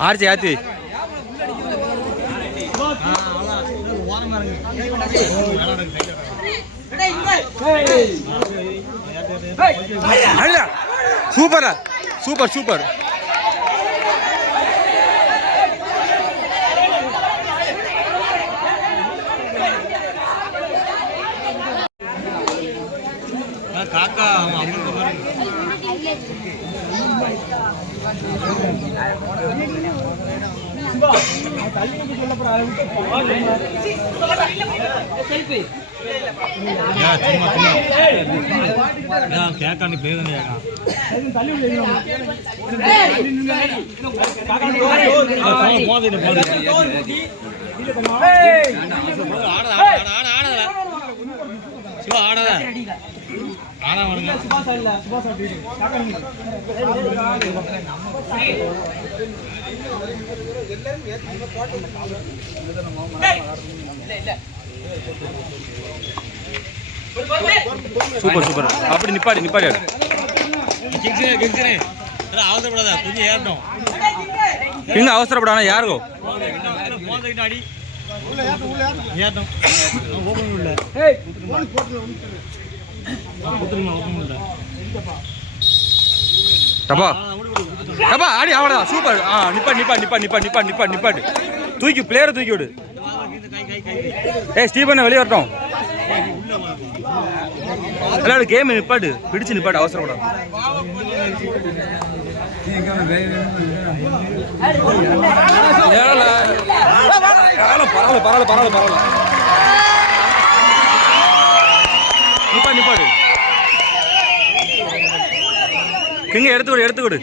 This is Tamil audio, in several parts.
ஆர்ச்சி ஆத்தி சூப்பரா சூப்பர் சூப்பர் காக்கா கேட்காண்டி பேருங்க சிவா ஆடாத ஆனா வருங்க சூப்பர் சூப்பர் அப்படி நிப்பாடி நிப்பாடி அவசரப்படாத கொஞ்சம் ஏறட்டும் இன்னும் அவசரப்படானா யாருக்கோ அடி ஏறட்டும் ஓபன் இல்ல டப்பா டப்பா ஆடி அவ்வளோதான் சூப்பர் நிப்பாடு நிப்பாடு நிப்பாடு நிப்பாடு நிப்பாடு நிப்பாடு நிப்பாடு தூக்கி பிளேயரை தூக்கி விடு ஸ்டீபன் வெளியே வரட்டும் விளையாடு கேம் நிப்பாடு பிடிச்சு நிப்பாடு அவசரப்படாது பரவாயில்ல பரவாயில்ல பரவாயில்ல பரவாயில்ல நிப்பாடு நிப்பாடு கிங்க எடுத்து கொடு எடுத்து கொடு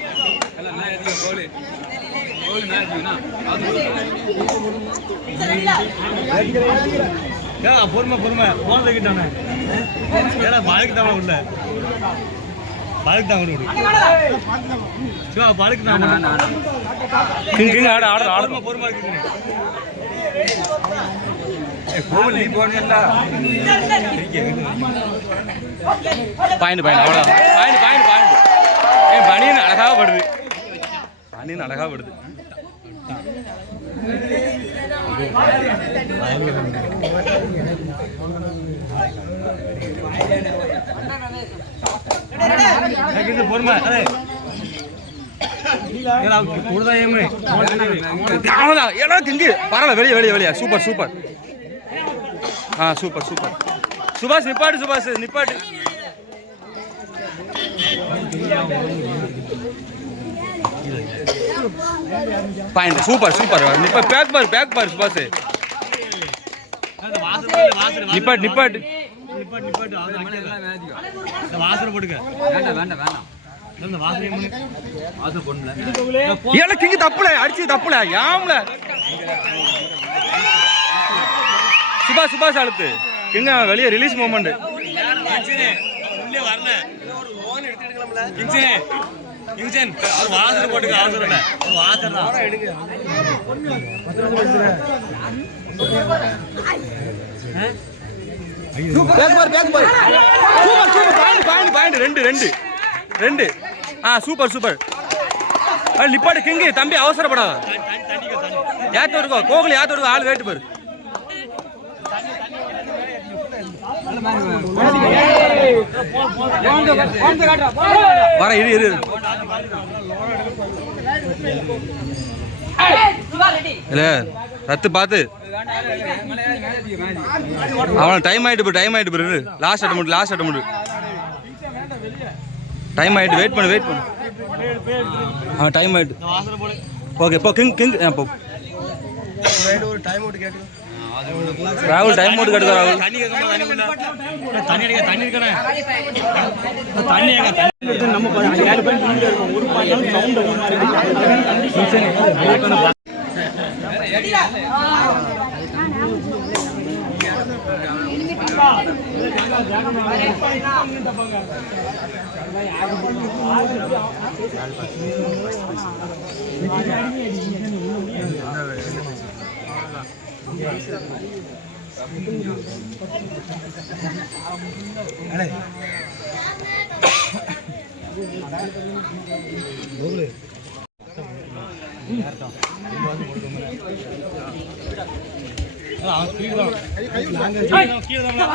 பொறுமை பொறுமை போன் தூக்கிட்டானே ஏன்னா பழுக்கு தான் உள்ள பழுக்கு தான் விடு சிவா பழுக்கு தான் கிங்க ஆட ஆட ஆட பொறுமை இருக்கு பாயிண்ட் பாயிண்ட் அவ்வளோ பாயிண்ட் பாயிண்ட் பாயிண்ட் பனியன் அழகாக படுது பனியன் அழகாக படுது பொறுமை பரவாயில்ல வெளியே வெளியே வெளியே சூப்பர் சூப்பர் சூப்பர் சூப்பர் சுபாஷ் நிப்பாட்டு சுபாஷ் நிப்பாட்டு பாயிண்ட் சூப்பர் சூப்பர் பேக் பார் சுபாஷ் நிப்பாட்டு நிப்பாட்டு வாசனை போட்டுக்க வேண்டாம் வேண்டாம் வேண்டாம் கிங்க தப்புல அடிச்சு தப்புல யாம்ல சுபாஷ் சுபாஷ் அழுத்து கிங்க வெளியே ரிலீஸ் மூமெண்ட் வாசனை போட்டுக்க அவசரம் வாசனை எடுங்க ரெண்டு சூப்பர் சூப்பர் நிப்பாடு கிங்கு தம்பி அவசரப்படாத ஏத்து இருக்கோ கோகுல் ஏத்து இருக்கோ ஆள் வேட்டு பாரு வர இரு இரு இல்ல ரத்து பார்த்து அவன டைம் ஆயிட்டு பாரு லாஸ்ட் அட்டெம்ப்ட் டைம் ஆயிட்டு வெயிட் பண்ணு டைம் ஆயிட்டு ஓகே போ கிங் போ ராகுல் டைம் அவுட் கேட்க ராகுல்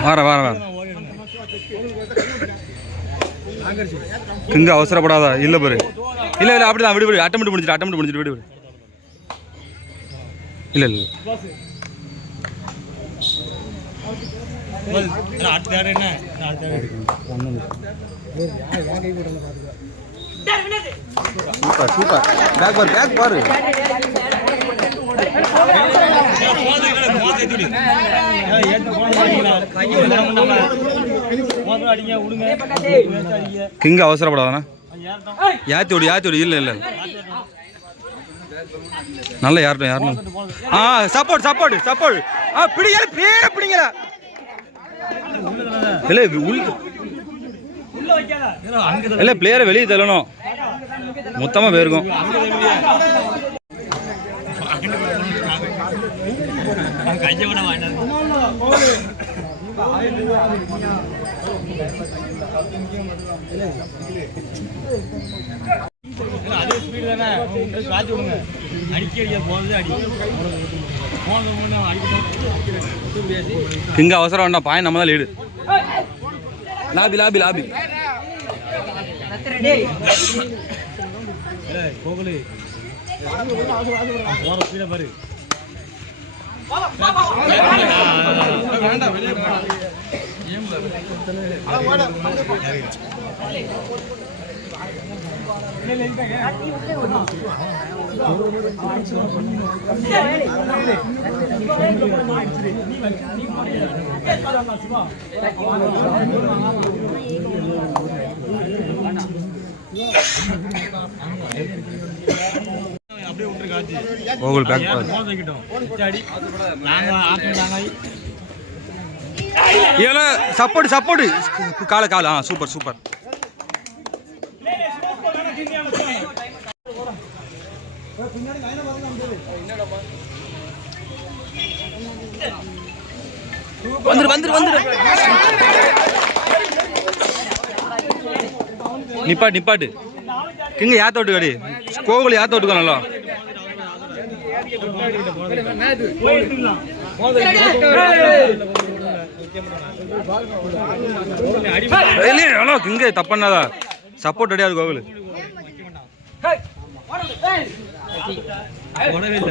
வார வார வார கிங்க அவசரப்படாதா இல்லை பாரு இல்லை இல்லை அப்படிதான் விடு விடு அட்டமெண்ட் முடிஞ்சிட்டு விடு விடு இல்லை இல்லை சூப்பர் சூப்பர் பேக் பாரு கிங்க அவசரப்படாதானா யாத்தி ஓடி இல்லை இல்லை நல்லா யாரட்டும் சப்போர்ட் பிடிங்கல இல்லை பிளேயரை வெளியே தள்ளணும் மொத்தமாக போயிருக்கும் அதே ஸ்பீடு தானே காய்ச்சி விடுங்க அடிக்க போகிறது அடி இங்க அவசரம் வேண்டாம் பாய் நம்ம தான் லீடு லாபி கோகுலு போற ஸ்பீட பாரு கோகுல் பேக் சப்போர்ட் கால சூப்பர் வந்துரு நிப்பாட்டு கிங்க யாத்தோட்டு கடி கோகுல் யாத்தோட்டுக்கோ நல்லா கிங்க தப்பண்ணாதா சப்போர்ட் அடியாது கோகுல்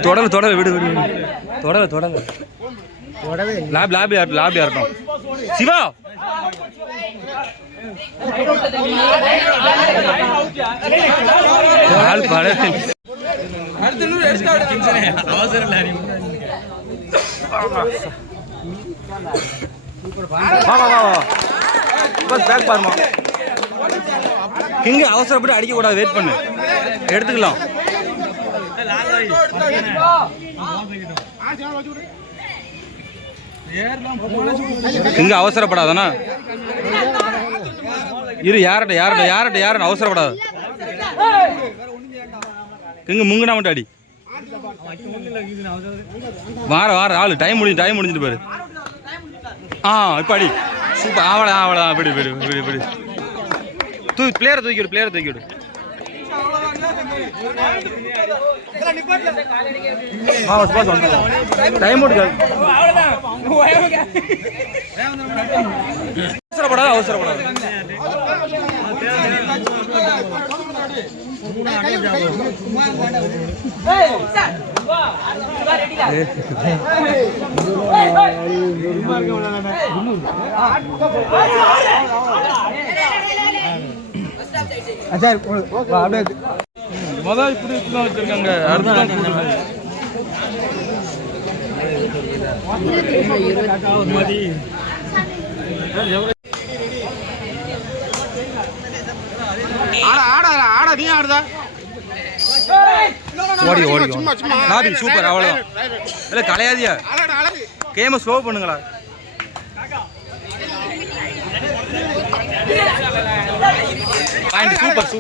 தொடல விடு தொடல லாபி இருக்கட்டும் சிவா கிங்க அவசரப்பட்டு அடிக்க கூடாது வெயிட் பண்ணு எடுத்துக்கலாம் கிங்க அவசரப்படாதானா இரு யார்ட்ட அவசரப்படாத கிங்க முங்குனா மட்டும் அடி வார ஆளு டைம் முடிஞ்சிட்டு பாரு இப்ப அடி சூப்பர் அவளதான் விடு பிளேயரை தூக்கி விடு டைம் அவசரப்படாது மொதல் இப்படி வச்சிருக்காங்க ஓடி சூப்பர் அவ்வளவுதான் இல்ல கலையாதியா கேம ஸ்லோ பண்ணுங்களா சூப்பர்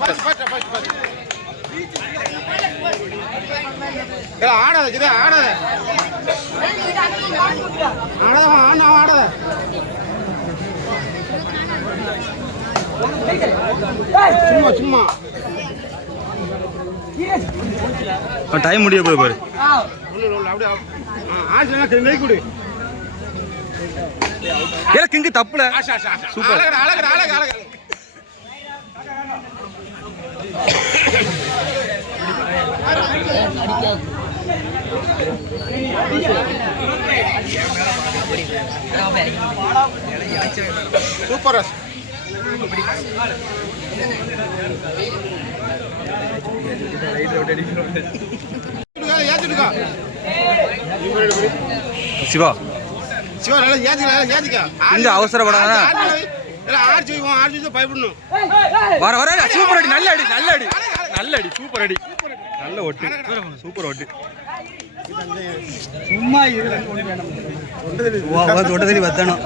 சும்மா டைம் முடிய போய் பாரு. ஏல கிங்கு தப்புல. சூப்பர். சூப்பர். சிவா சிவா நல்லா ஏத்திக்க இங்க அவசரப்படாத. பயப்படணும். வர வர சூப்பர் அடி. நல்ல அடி நல்ல அடி நல்ல அடி. சூப்பர் அடி. நல்ல ஒட்டு. சூப்பர் ஒட்டு. சும்மா ஒட்டதடி வத்தணும்.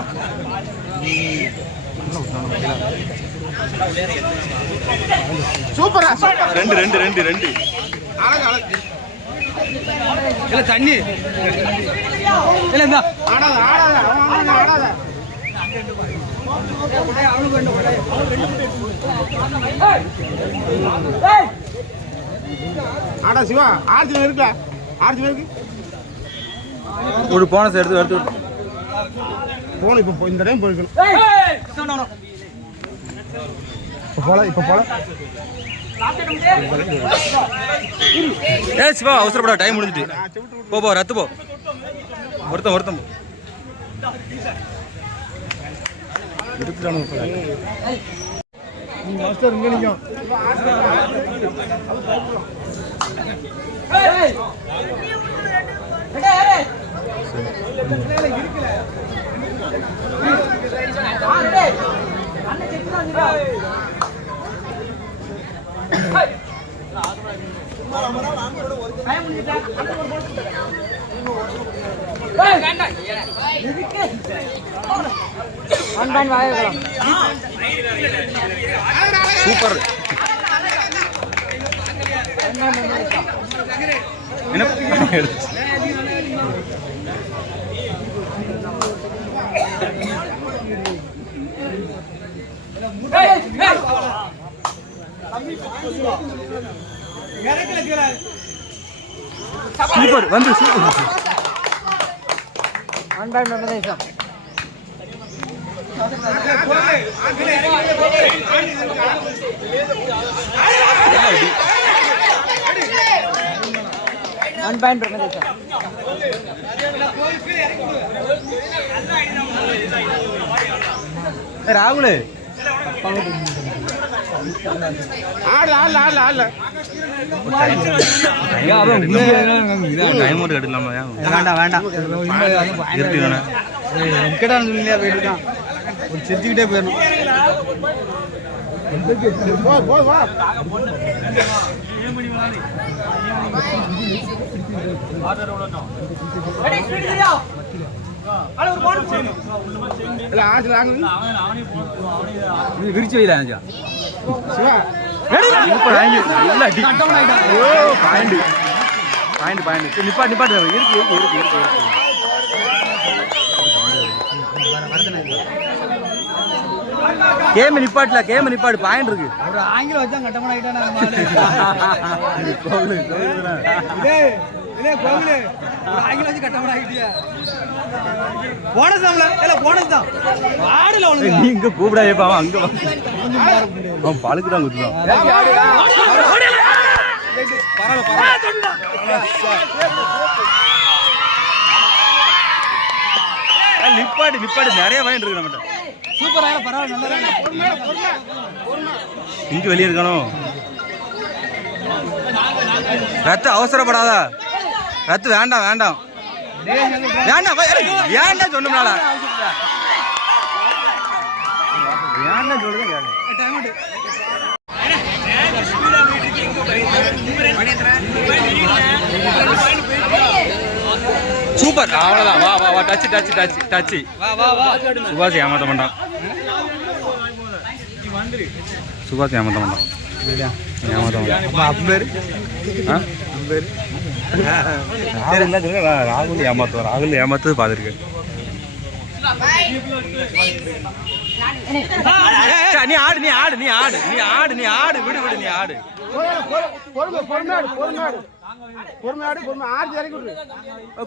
சூப்பரா. ரெண்டு ரெண்டு ரெண்டு ரெண்டு. அழகு அழகு. இல்ல தண்ணி இல்ல இந்த ஆடாத ஆடாத ஆடாத. ஆடா சிவா. ஆர்த்தி இருக்குல்ல, ஆர்த்தி இருக்கு. ஒரு போனஸ் எடுத்து எடுத்து போன இப்போ இந்த டைம் போயிருக்கணும். இப்போ போல ஏ சிவா அவசரப்படா. டைம் முடிஞ்சிட்டு. போ ரத்து போ. ஒருத்தம் போ. மாஸ்டர் இங்க நிக்கும். சூப்பர். என்ன சூப்பர் வந்து சூப்பர். ராகுல் ஆடு ஆடல ஆடல ஆடல. டைம் ஒரு எடுக்கலாமா? வேண்டாம் வேண்டாம் வெங்கடான்னு சொல்லியா போயிட்டுருக்கான். ஒரு செஞ்சுக்கிட்டே போயிடணும். போ வா. இல்ல ஆடுல ஆடுல. விரிச்சு வைடா சிவா. சூப்பர். இல்ல அடி. ஓ பாயிண்ட் பாயிண்ட் பாயிண்ட். நிப்பாட்டு நிப்பாட்டு. இருக்கு இருக்கு இருக்கு இருக்கு. கேம் நிப்பாட்டுல கேம் நிப்பாடு. பாயிண்ட் இருக்கு. ஒரு ஆங்கிலம் வச்சா கட்டமான ஆகிட்டானே. ஆங்கிலம் வச்சு கட்டமான ஆகிட்டியா? போனஸ் தான் இல்ல போனஸ் தான். ஆடுல ஒழுங்கு நீ இங்க கூப்பிடாதே பாவம். அங்க அவன் பாலுக்கு தான் குத்துறான். நிப்பாடு நிப்பாடு. நிறைய பாயிண்ட் இருக்கு நம்மகிட்ட. சூப்பரா பரவாயில்ல. நல்லா இங்க வெளியே இருக்கணும். ரத்து அவசரப்படாத. ரத்து வேண்டாம் வேண்டாம் வேண்டாம் வேண்டாம் சொன்னால வேண்டாம் சொல்றது. சூப்பர். அவ்வளோதான். வா வா வா. Dutch Dutch Dutch Dutch. சுபாஷ் ஏமாத்த மாட்டான். சுபாஷ் ஏமாத்த மாட்டான். ஏமாத்த மாட்டான். அம்பேர் ராகுல் ஏமாத்துவார். ராகுல் ஏமாத்து பார்த்துருக்கு. நீ ஆடு நீ ஆடு நீ ஆடு நீ ஆடு நீ ஆடு விடு விடு. நீ ஆடு. ஆறு இறக்கி விட்டுரு.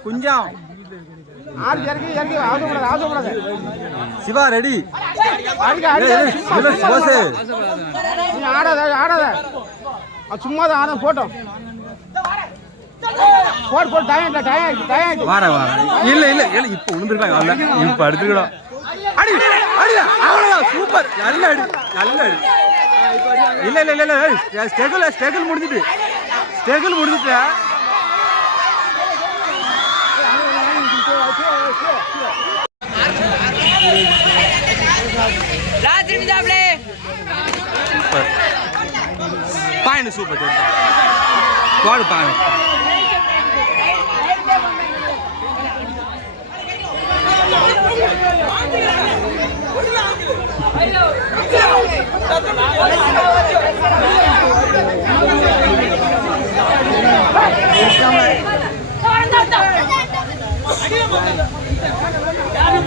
குஞ்சாம் ஆறு இறக்கி அவசரப்படாது. சிவா ரெடி. நீ ஆடாத சும்மா தான் ஆட போட்டோம். போட்டு டயம் வார இல்ல இப்ப விழுந்துருக்காங்க. இப்ப அடுத்துக்கணும். அடி அவ்வளவுதான். சூப்பர். நல்ல அடி. இல்ல ஸ்டேகல் முடிஞ்சிட்டு பாயிண்ட் சூப்பர் பாடு பாயிண்ட்.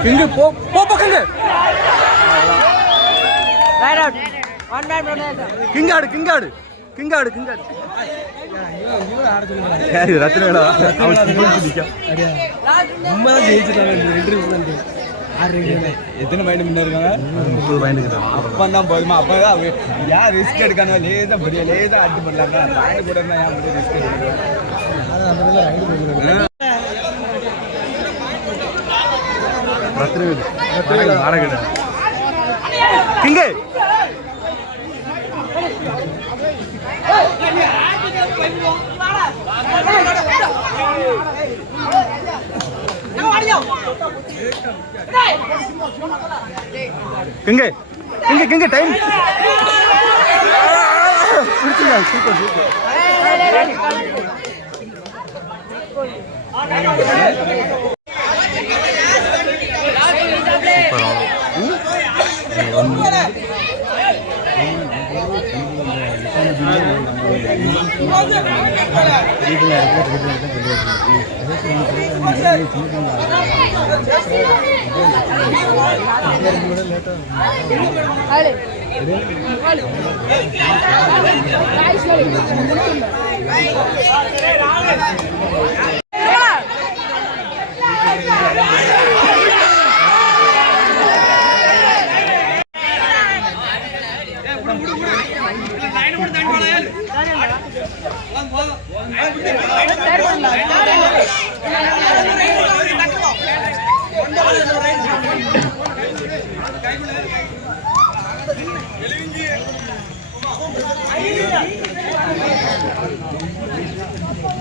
கிங்கு போ king. Right out. One man brother. கிங்காடு ரத்னவேலா எத்தனை பாயிண்ட் முன்ன இருக்காங்க? 30 பாயிண்ட். அப்பந்தான் போதுமா? அப்பதான் யார் ரிஸ்க் எடுக்கானோ லேசா அட்டு பண்ணலாங்க. பாயிண்ட் கூட இருந்தா யார் ரிஸ்க் எடுக்கணும்? Rathnavelu king king time super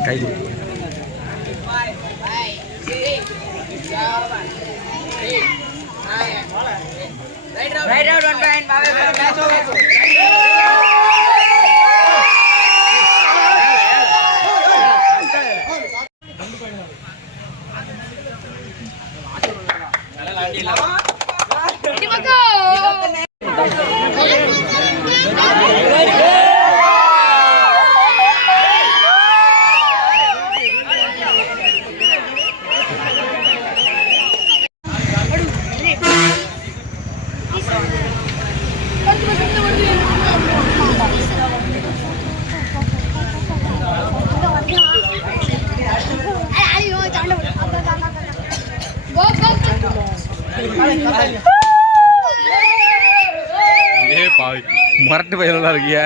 கை Right out, one point. மரட்டு பயிரெல்லாம் இருக்கியா?